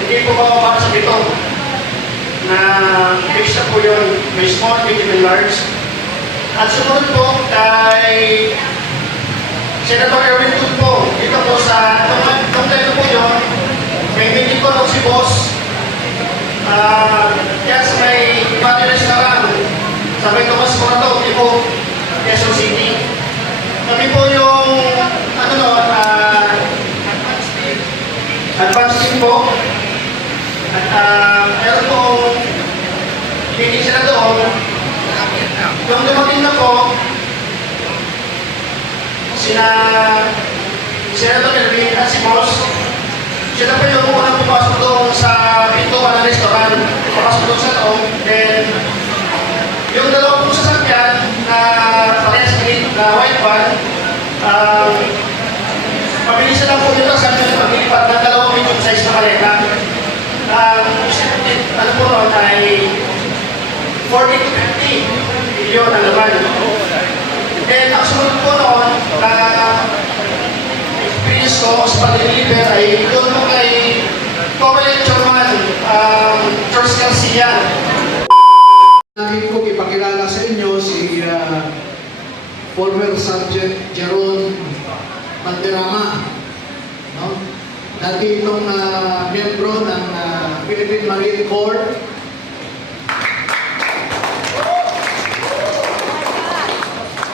Hindi po bababa sa pito na extra po yun. May small, medium, and large. At sumunod po kay Senator Erwin Tulfo. Dito po sa, nung tayo po yun, may meeting ko si boss. Kaya sa may Bali Restaurant, sa may Tomas Morato, tipo, Quezon City. Kami po yung, advance team po. At meron po, meeting sila doon. Yung dumating na po, Senator Erwin at si boss, sila pa yung unang pumasok doon sa pintuan ng restaurant. Pumasok doon sa loob. Then, yung dalawang pong sasakyan na parehas na white van, mabilis lang po dito sa akin maglipat ng dalawang medium size na maleta. Ano po ron ay 40 to 50 milyon ang laman. Then, ang sumunod po noon, experience ko sa pag-deliver ay doon mo kay Comelec Chairman George Garcia. Naging ko ipakilala sa inyo si former Sergeant Jeron Banderama. No? Dati itong membro ng Philippine Marine Corps.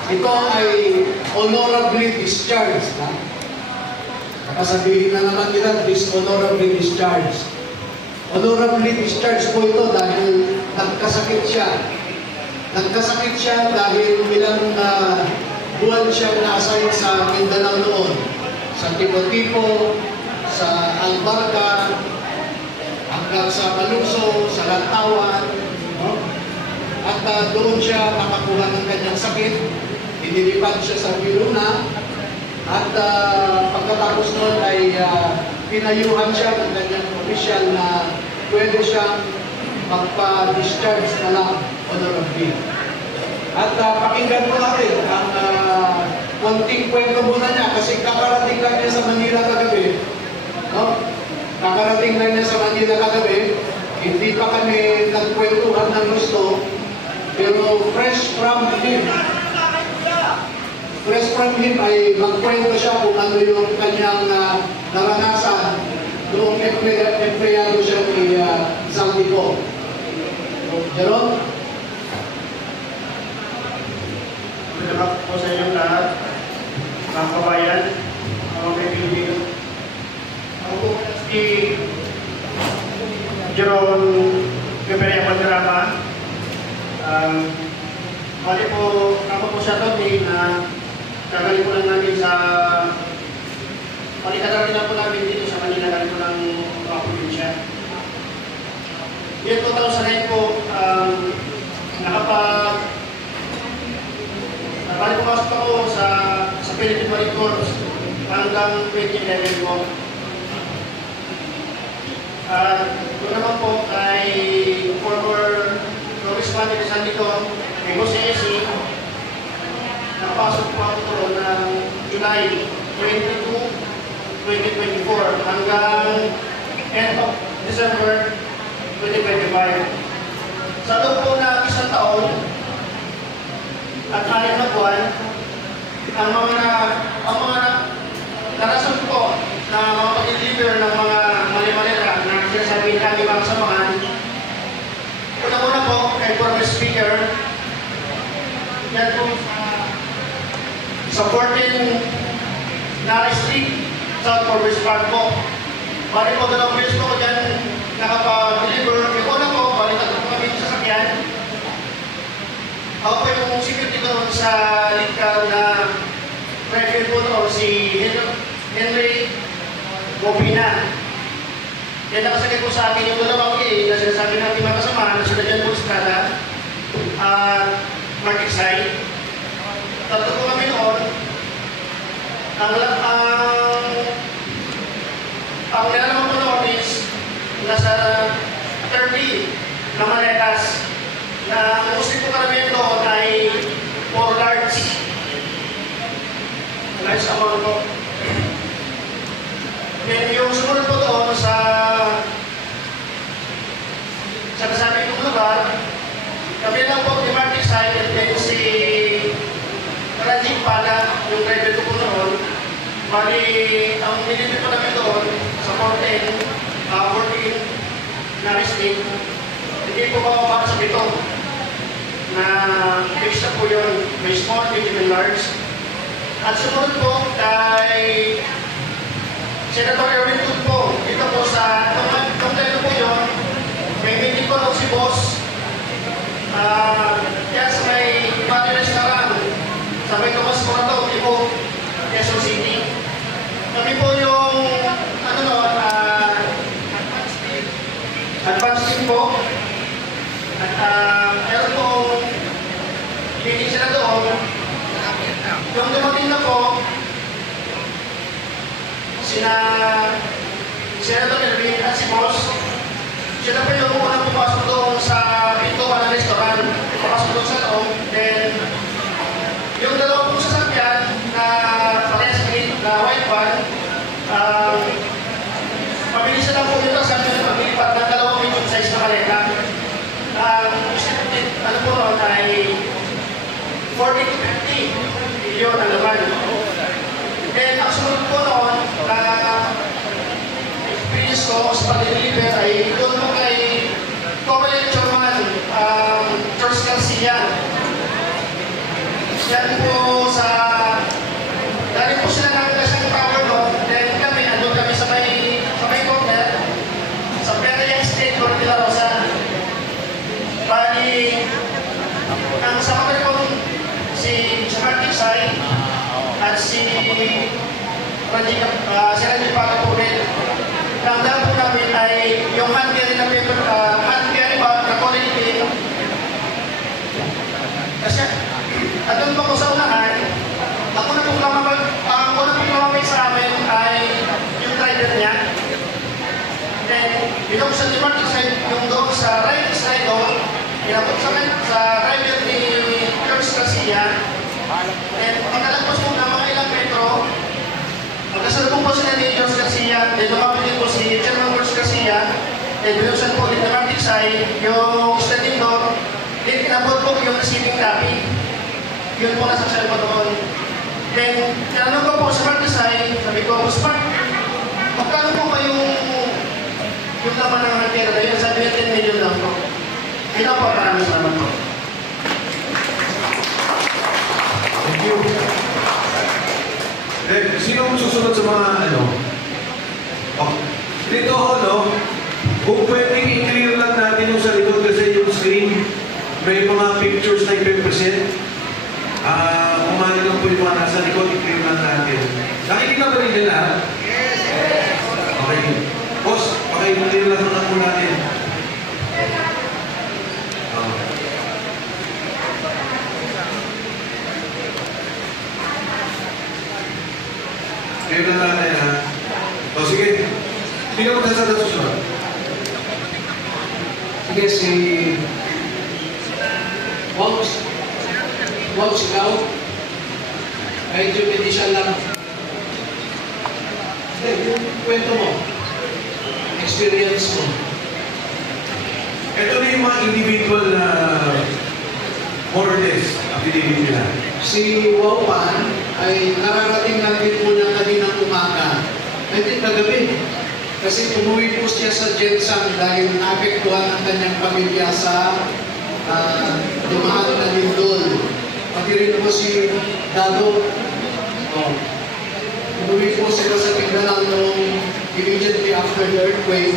Ito ay honorably discharged. Nakasabihin na naman nila, dishonorably discharged. Honorably discharged po ito dahil nagkasakit siya. Nagkasakit siya dahil ilang buwan siya na-assign sa Mindanao noon. Sa Tipo-Tipo, sa Albarca, hanggang sa Maluso, sa Lantawan. No? At doon siya nakakuha ng kanyang sakit. Inilipad siya sa Viluna. At pagkatapos noon ay pinayuhan siya ng kanyang official na pwede siyang magpa-discharge na lang honorably. At pakinggan po natin ang konting kwento muna niya kasi kakarating lang niya sa Manila kagabi. No? Kakarating lang niya sa Manila kagabi. Hindi pa kami nagkwentuhan ng gusto. Pero fresh from him. Fresh from him ay magkwento siya kung ano yung kanyang naranasan noong empleyado siya ni Zaldico. Jeron? Salamat po sa inyong lahat, mga kabayan, mga kaibigan. Ako po si Jeron Gabriel Banderama. Bali po, ako po siya doon na kagaling po lang namin sa palikadaran na po namin dito sa Manila, galing po ng mga probinsya. Year 2009 po, bali pumasok ako sa Philippine Marine Corps hanggang 2011 po. Doon naman po kay former correspondent ni Zaldico, kay Jose Esi, nakapasok po ako doon ng July 22, 2024 hanggang end of December 2025. Sa loob po na isang taon at 6 na buwan, ang mga narason po na mga pag-deliver ng mga mali-malera na sinasabihin kami mga samahan. Una-una po kay former speaker, yan po sa 14 Nara Street, South Forbes Park po. Bali po dalawang beses po dyan nakapag-deliver. Yung una po, bali tatlo po kami sa sakyan. Ako po yung security doon sa Linkar na private po doon, si Henry Bobina. Yan nakasakit po sa akin yung dalawang na sinasabi natin mga kasama na sila dyan po Estrada at Market Side. Tatlo po kami noon. Ang nilalaman po noon is nasa 30 na maletas na mostly po karamihan doon ay 4 large. Large amount po. Then yung sumunod po doon sa Bali, ang nilipid po namin doon sa 14 na listing, hindi po bababa sa 7 na fix na po yun. May small, medium, and large. At sumunod po kay Senator Erwin Tulfo, dito po sa, itong tayo po yun, may meeting po si boss. Kaya sa may Bali Restaurant, sa may Tomas Morato, Ibo, Quezon City. Kami po yung, advance team po. At meron pong meeting sila doon. Yung dumating na po, Senator Erwin at si Boss, sila po yung unang pumasok doon sa pintuan ng restaurant. Pumasok doon sa loob. Then, yung dalawang pong sasakyan na parehas na white van, mabilis na lang po dito sa amin maglipat ng dalawang medium size na maleta. Ano po ron ay 40 to 50 yun ang laman. Then, ang sunod po noon na experience ko sa pag-deliver ay doon mo kay Corporate Chairman George Garcia. Yan po sa galing po sila ng Lasang Power noon. Then kami, andun kami sa may corner sa Peria State, North de la Rosa. Bali, ang sa kapatid ko si Martin Sai at si Raji Pagapunin. Ang dahil po namin ay yung hand carry na paper, hand carry bag na quality paper. Kasi, andun po ko sa unahan, ang una pong lamamay sa amin ay yung driver niya. Then, yung sa Martin Sai, yung doon sa right side doon, pinapot sa driver ni George Garcia. And pagkalagpas po ng mga ilang metro, magkasalubong po sila ni George Garcia, then lumapit din po si Chairman George Garcia, then binuksan po ni Martin Sai yung sliding door, then pinabot po yung receiving copy. Yun po nasa cellphone doon. Then, tinanong ko po sa Martin Sai, sabi ko, Boss Mark, magkano po ba yung laman ng hantera na yun? Sabi niya 10 million lang po. Ito po, maraming salamat po. Thank you. Sino ang susunod sa mga Oh, dito kung pwedeng i-clear lang natin yung sa likod kasi yung screen, may mga pictures na i-present. Kumali lang po yung mga nasa likod, i-clear lang natin. Nakikita ba rin nila? Yes! Okay. Boss, i-clear lang po natin. Clear lang natin, ha? O, sige. Sino mo sa susunod? Sige, si Wow, ikaw? Medyo medisyan lang. Hindi, yung kwento mo. Experience mo. Ito na yung mga individual na more or less affidavit nila. Si Wow Pan ay nararating lang din po niya kaninang umaga. I think kagabi. Kasi umuwi po siya sa Jensang dahil naapektuhan ang kanyang pamilya sa dumaan na lindol. Pati rin po si Dado. Umuwi po sila sa Tignalang noong immediately after the earthquake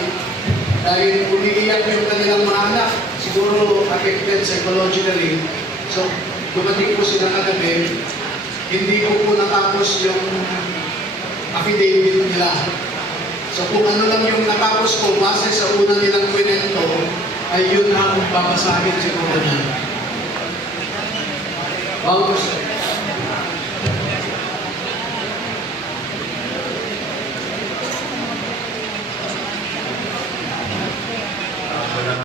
dahil umiiyak yung kanilang mga anak. Siguro affected psychologically. So, dumating po sila kagabi. Hindi po natapos yung affidavit nila. So kung ano lang yung natapos ko, base sa una nilang kwento, ay yun ang babasahin siguro niya. Bagus.